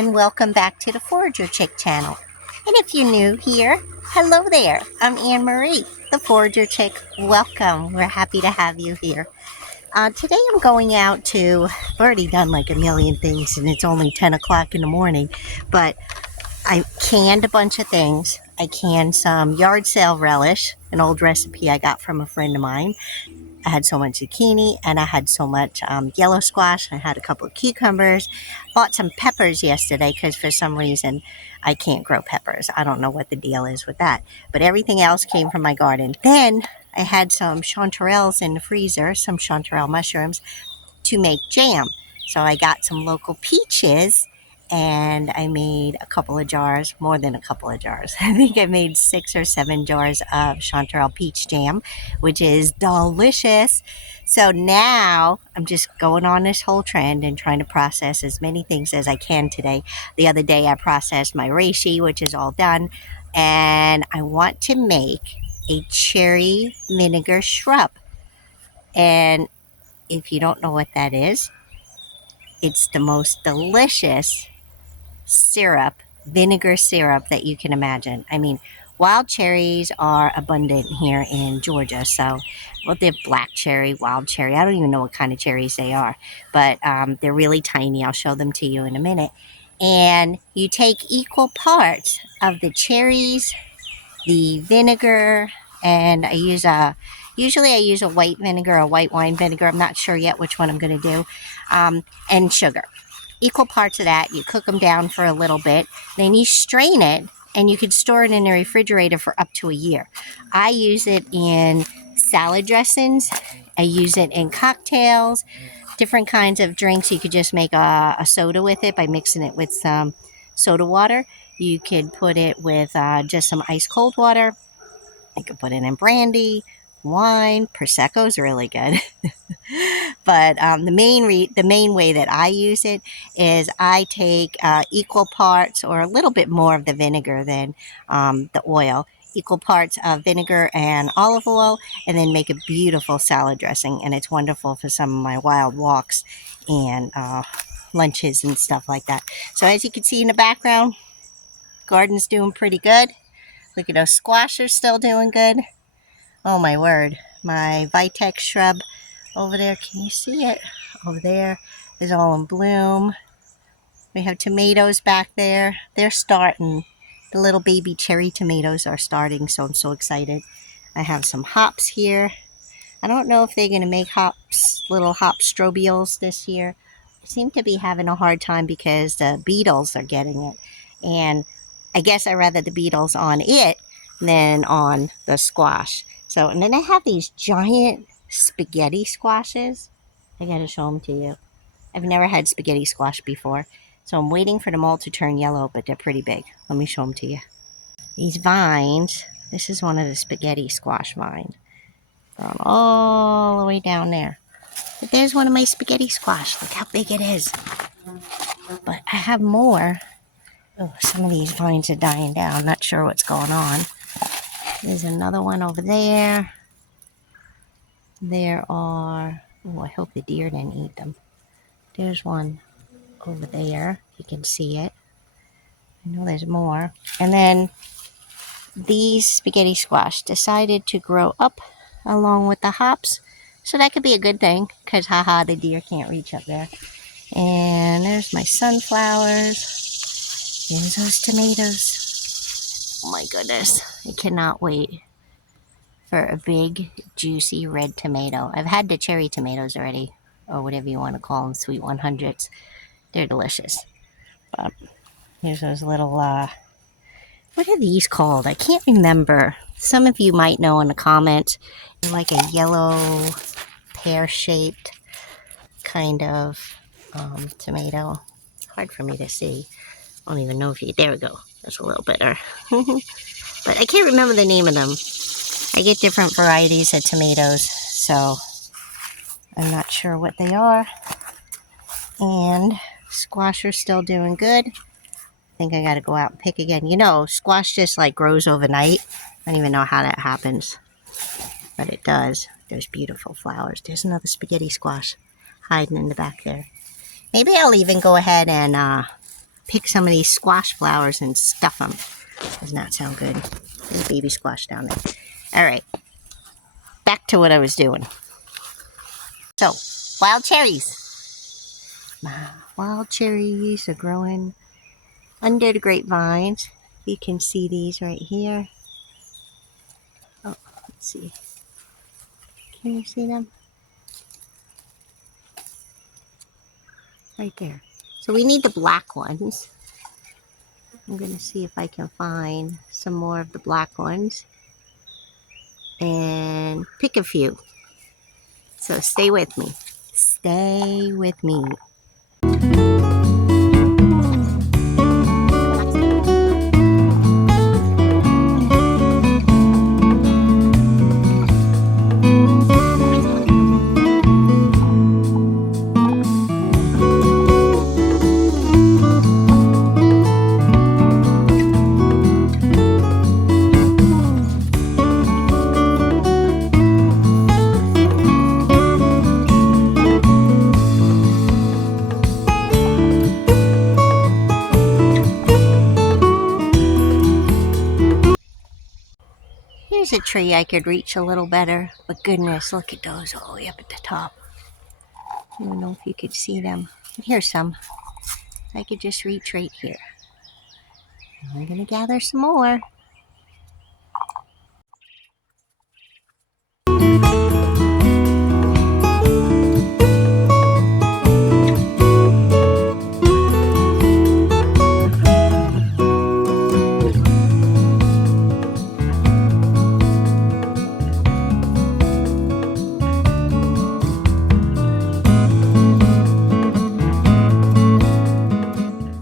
and welcome back to the Forager Chick channel. And if you're new here, hello there. I'm Anne Marie, the Forager Chick. Welcome. We're happy to have you here. Today I'm going out to, I've already done like a million things and it's only 10 o'clock in the morning, but I canned a bunch of things. I canned some yard sale relish, an old recipe I got from a friend of mine. I had so much zucchini and I had so much yellow squash. I had a couple of cucumbers. Bought some peppers yesterday because for some reason I can't grow peppers. I don't know what the deal is with that. But everything else came from my garden. Then I had some chanterelles in the freezer, some chanterelle mushrooms to make jam. So I got some local peaches and I made a couple of jars, more than a couple of jars. I think I made 6 or 7 jars of chanterelle peach jam, which is delicious. So now I'm just going on this whole trend and trying to process as many things as I can today. The other day I processed my reishi, which is all done, and I want to make a cherry vinegar shrub. And if you don't know what that is, it's the most delicious syrup, vinegar syrup that you can imagine. I mean, wild cherries are abundant here in Georgia. So, well, they're black cherry, wild cherry. I don't even know what kind of cherries they are, but they're really tiny. I'll show them to you in a minute. And you take equal parts of the cherries, the vinegar, and usually I use a white vinegar, a white wine vinegar. I'm not sure yet which one I'm going to do, and sugar. Equal parts of that. You cook them down for a little bit. Then you strain it, and you can store it in the refrigerator for up to a year. I use it in salad dressings. I use it in cocktails, different kinds of drinks. You could just make a soda with it by mixing it with some soda water. You could put it with just some ice cold water. You could put it in brandy, wine. Prosecco is really good. But the main way that I use it is I take equal parts or a little bit more of the vinegar than the oil, equal parts of vinegar and olive oil, and then make a beautiful salad dressing. And it's wonderful for some of my wild walks and lunches and stuff like that. So as you can see in the background, garden's doing pretty good. Look at those squashers still doing good. Oh my word, my Vitex shrub over there, can you see it? Over there is all in bloom. We have tomatoes back there. They're starting. The little baby cherry tomatoes are starting, so I'm so excited. I have some hops here. I don't know if they're going to make hops, little hop strobials this year. I seem to be having a hard time because the beetles are getting it. And I guess I'd rather the beetles on it than on the squash. So, and then I have these giant spaghetti squashes. I gotta show them to you. I've never had spaghetti squash before. So I'm waiting for them all to turn yellow, but they're pretty big. Let me show them to you. These vines, this is one of the spaghetti squash vines. Going all the way down there. But there's one of my spaghetti squash. Look how big it is. But I have more. Oh, some of these vines are dying down. Not sure what's going on. There's another one over there. There are, oh, I hope the deer didn't eat them. There's one over there. You can see it. I know there's more. And then these spaghetti squash decided to grow up along with the hops. So that could be a good thing because, haha, the deer can't reach up there. And there's my sunflowers. There's those tomatoes. Oh my goodness. I cannot wait for a big, juicy red tomato. I've had the cherry tomatoes already, or whatever you want to call them, sweet 100s. They're delicious. But here's those little, what are these called? I can't remember. Some of you might know in the comments. They're like a yellow, pear-shaped kind of tomato. It's hard for me to see. I don't even know if you, there we go. That's a little better. But I can't remember the name of them. I get different varieties of tomatoes, so I'm not sure what they are. And squash are still doing good. I think I got to go out and pick again. You know, squash just like grows overnight. I don't even know how that happens, but it does. There's beautiful flowers. There's another spaghetti squash hiding in the back there. Maybe I'll even go ahead and pick some of these squash flowers and stuff them. Does not sound good. There's a baby squash down there. All right, back to what I was doing. So, wild cherries. Wild cherries are growing under the grapevines. You can see these right here. Oh, let's see. Can you see them? Right there. So we need the black ones. I'm going to see if I can find some more of the black ones and pick a few. So stay with me. Stay with me. Here's a tree I could reach a little better, but goodness, look at those all the way up at the top. I don't know if you could see them. Here's some. I could just reach right here. I'm going to gather some more.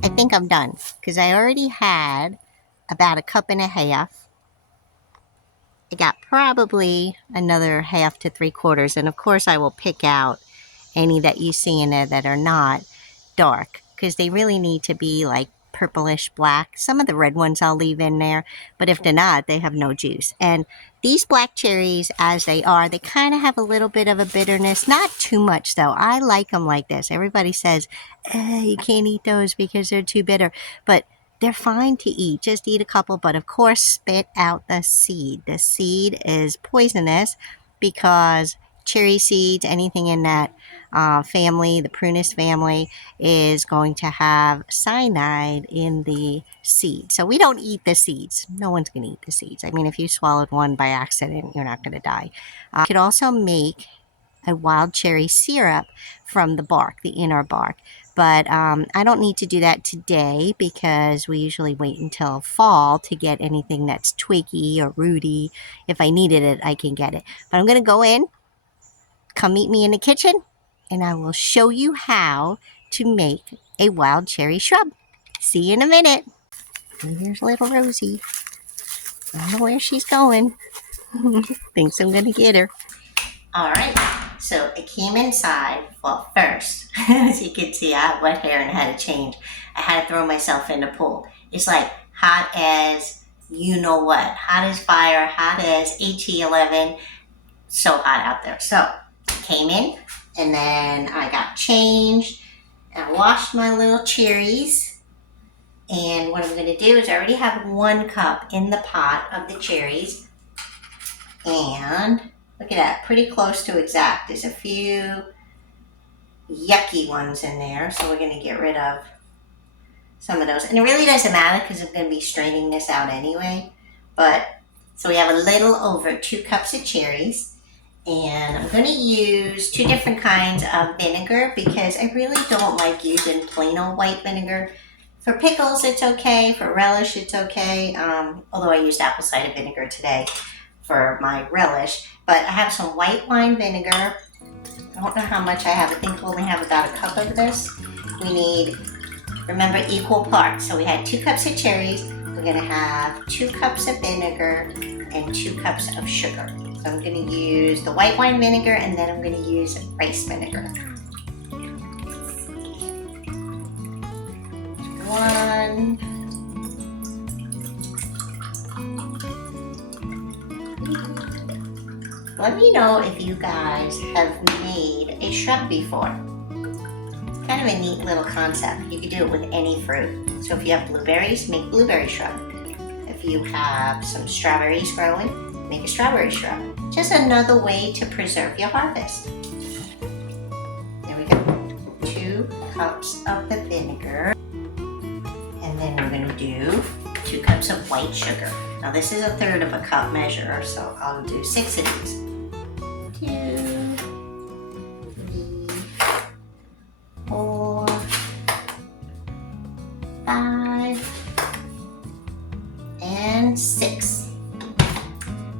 I think I'm done because I already had about a cup and a half. I got probably another half to 3/4, and of course I will pick out any that you see in there that are not dark because they really need to be like purplish black. Some of the red ones I'll leave in there, but if they're not, they have no juice. And these black cherries, as they are, they kind of have a little bit of a bitterness. Not too much, though. I like them like this. Everybody says, you can't eat those because they're too bitter. But they're fine to eat. Just eat a couple, but of course, spit out the seed. The seed is poisonous because cherry seeds, anything in that family, the prunus family, is going to have cyanide in the seed. So we don't eat the seeds. No one's going to eat the seeds. I mean, if you swallowed one by accident, you're not going to die. You could also make a wild cherry syrup from the bark, the inner bark. But I don't need to do that today because we usually wait until fall to get anything that's twiggy or rooty. If I needed it, I can get it. But I'm going to go in. Come meet me in the kitchen, and I will show you how to make a wild cherry shrub. See you in a minute. And here's little Rosie. I don't know where she's going. Thinks I'm going to get her. All right, so I came inside. Well, first, as you can see, I have wet hair and I had to change. I had to throw myself in the pool. It's like hot as you know what. Hot as fire, hot as HE11. So hot out there. So came in, and then I got changed, and I washed my little cherries, and what I'm going to do is I already have 1 cup in the pot of the cherries, and look at that, pretty close to exact. There's a few yucky ones in there, so we're going to get rid of some of those, and it really doesn't matter because I'm going to be straining this out anyway, but so we have a little over 2 cups of cherries. And I'm going to use 2 different kinds of vinegar because I really don't like using plain old white vinegar. For pickles, it's okay. For relish, it's okay. Although I used apple cider vinegar today for my relish. But I have some white wine vinegar. I don't know how much I have. I think we only have about a cup of this. We need, remember, equal parts. So we had 2 cups of cherries. We're going to have 2 cups of vinegar and 2 cups of sugar. So I'm going to use the white wine vinegar, and then I'm going to use rice vinegar. 1. Let me know if you guys have made a shrub before. Kind kind of a neat little concept. You could do it with any fruit. So if you have blueberries, make blueberry shrub. If you have some strawberries growing, make a strawberry shrub. Just another way to preserve your harvest. There we go. 2 cups of the vinegar. And then we're going to do 2 cups of white sugar. Now this is 1/3 of a cup measure, so I'll do 6 of these. 2, 3, 4, 5, and 6.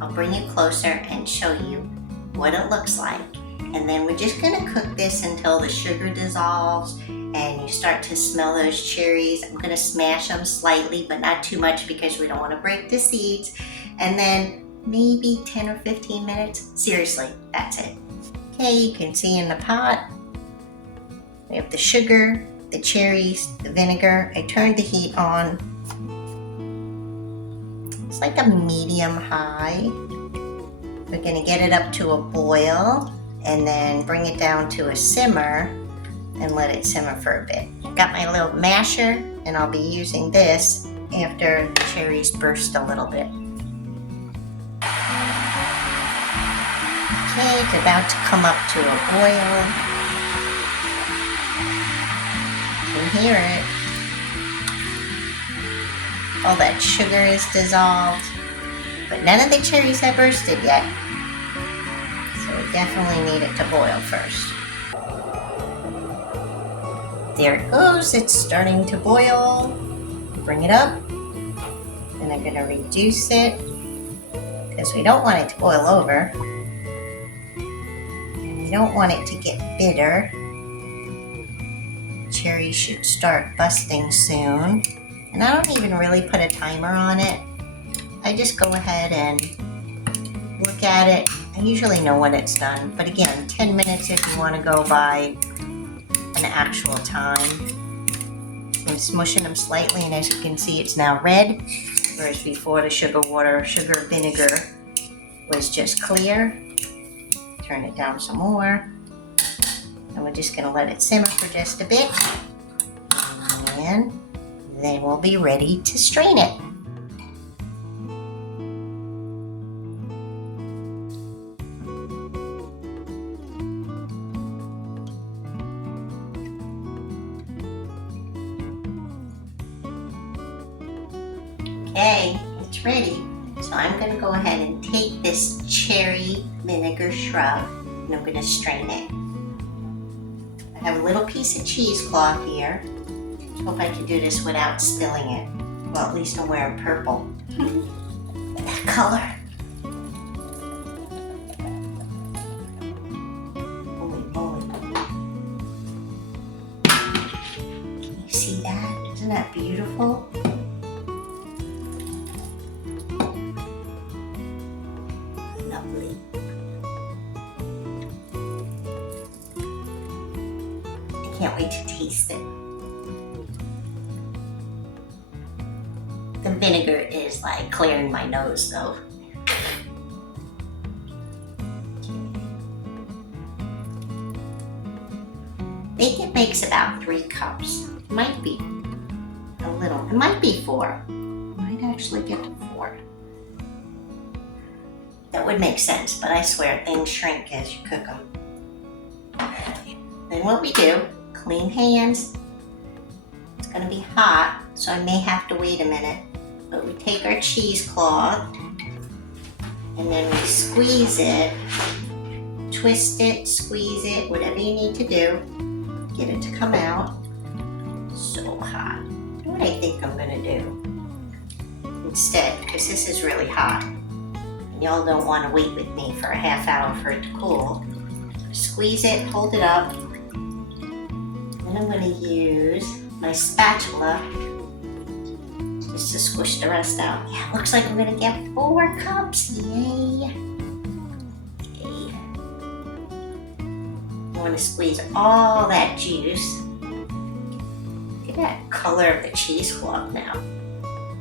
I'll bring you closer and show you what it looks like. And then we're just gonna cook this until the sugar dissolves and you start to smell those cherries. I'm gonna smash them slightly, but not too much because we don't wanna break the seeds. And then maybe 10 or 15 minutes. Seriously, that's it. Okay, you can see in the pot, we have the sugar, the cherries, the vinegar. I turned the heat on. It's like a medium high. We're gonna get it up to a boil and then bring it down to a simmer and let it simmer for a bit. I've got my little masher and I'll be using this after the cherries burst a little bit. Okay, it's about to come up to a boil. You can hear it. All that sugar is dissolved, but none of the cherries have bursted yet. So we definitely need it to boil first. There it goes, it's starting to boil. Bring it up, and I'm gonna reduce it because we don't want it to boil over. And we don't want it to get bitter. Cherries should start busting soon. And I don't even really put a timer on it. I just go ahead and look at it. I usually know when it's done, but again, 10 minutes if you want to go by an actual time. I'm smushing them slightly, and as you can see, it's now red, whereas before the sugar vinegar was just clear. Turn it down some more, and we're just going to let it simmer for just a bit, and then we'll be ready to strain it. Okay, it's ready. So I'm going to go ahead and take this cherry vinegar shrub and I'm going to strain it. I have a little piece of cheesecloth here. Hope I can do this without spilling it. Well, at least I'm wearing purple. That color. Holy moly. Can you see that? Isn't that beautiful? Lovely. I can't wait to taste it. The vinegar is like clearing my nose though. I think it makes about 3 cups. It might be a little, it might be 4. It might actually get to 4. That would make sense, but I swear things shrink as you cook them. Then what we do, clean hands. It's gonna be hot, so I may have to wait a minute. But we take our cheesecloth and then we squeeze it, twist it, squeeze it, whatever you need to do. Get it to come out. So hot. You know what I think I'm gonna do? Instead, because this is really hot, and y'all don't want to wait with me for a half hour for it to cool. Squeeze it, hold it up. Then I'm gonna use my spatula just to squish the rest out. Yeah, looks like we're gonna get 4 cups. Yay. Okay. You want to squeeze all that juice. Look at that color of the cheesecloth now.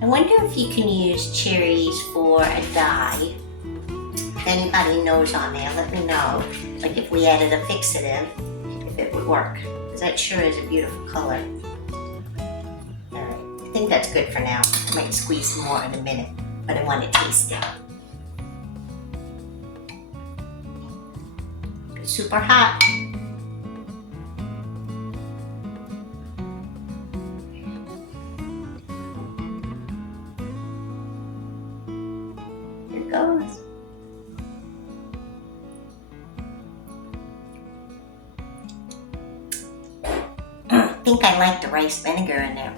I wonder if you can use cherries for a dye. If anybody knows on there, let me know. Like if we added a fixative, if it would work. because that sure is a beautiful color. Alright, I think that's good for now. I might squeeze some more in a minute, but I want to taste it. It's super hot. Here it goes. I think I like the rice vinegar in there.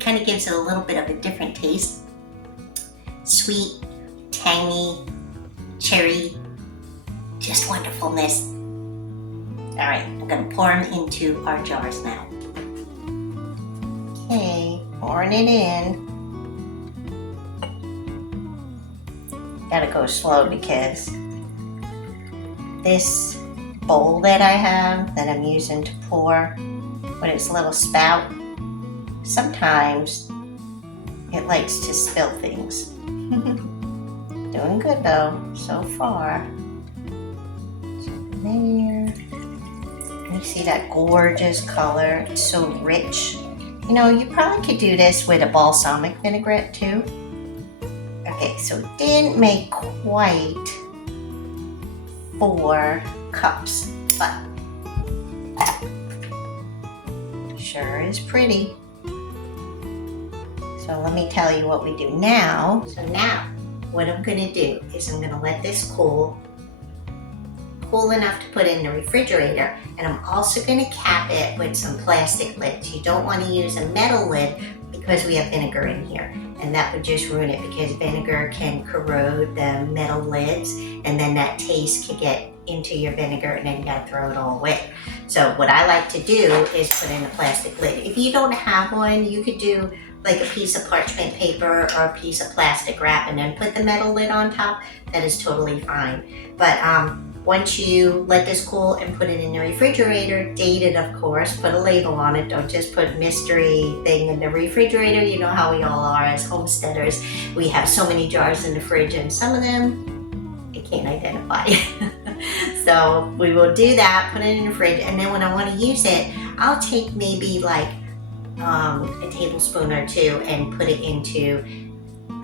Kind of gives it a little bit of a different taste. Sweet, tangy, cherry, just wonderfulness. All right, I'm gonna pour them into our jars now. Okay, pouring it in. Gotta go slow because this bowl that I have that I'm using to pour with its little spout, sometimes it likes to spill things. Doing good though, so far. So there. You see that gorgeous color? It's so rich. You know, you probably could do this with a balsamic vinaigrette too. Okay, so it didn't make quite 4 cups, but sure is pretty. So let me tell you what we do now. So now, what I'm gonna do is I'm gonna let this cool enough to put in the refrigerator, and I'm also gonna cap it with some plastic lids. You don't wanna use a metal lid because we have vinegar in here, and that would just ruin it because vinegar can corrode the metal lids, and then that taste could get into your vinegar and then you gotta throw it all away. So what I like to do is put in a plastic lid. If you don't have one, you could do like a piece of parchment paper or a piece of plastic wrap and then put the metal lid on top. That is totally fine. But once you let this cool and put it in the refrigerator, date it of course, put a label on it. Don't just put mystery thing in the refrigerator. You know how we all are as homesteaders. We have so many jars in the fridge and some of them I can't identify. So we will do that, put it in the fridge, and then when I want to use it, I'll take maybe like a tablespoon or 2 and put it into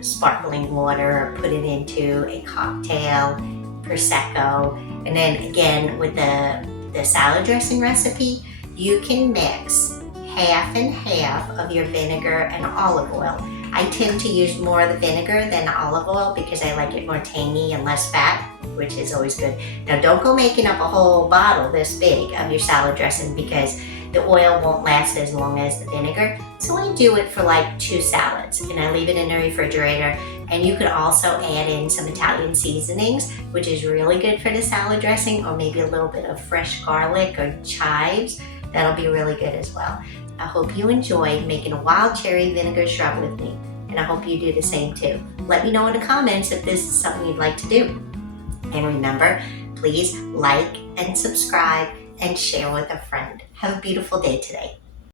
sparkling water, or put it into a cocktail, Prosecco, and then again with the salad dressing recipe, you can mix half and half of your vinegar and olive oil. I tend to use more of the vinegar than the olive oil because I like it more tangy and less fat, which is always good. Now don't go making up a whole bottle this big of your salad dressing because the oil won't last as long as the vinegar. So I do it for like 2 salads and I leave it in the refrigerator. And you could also add in some Italian seasonings, which is really good for the salad dressing, or maybe a little bit of fresh garlic or chives. That'll be really good as well. I hope you enjoyed making a wild cherry vinegar shrub with me, and I hope you do the same too. Let me know in the comments if this is something you'd like to do. And remember, please like and subscribe and share with a friend. Have a beautiful day today.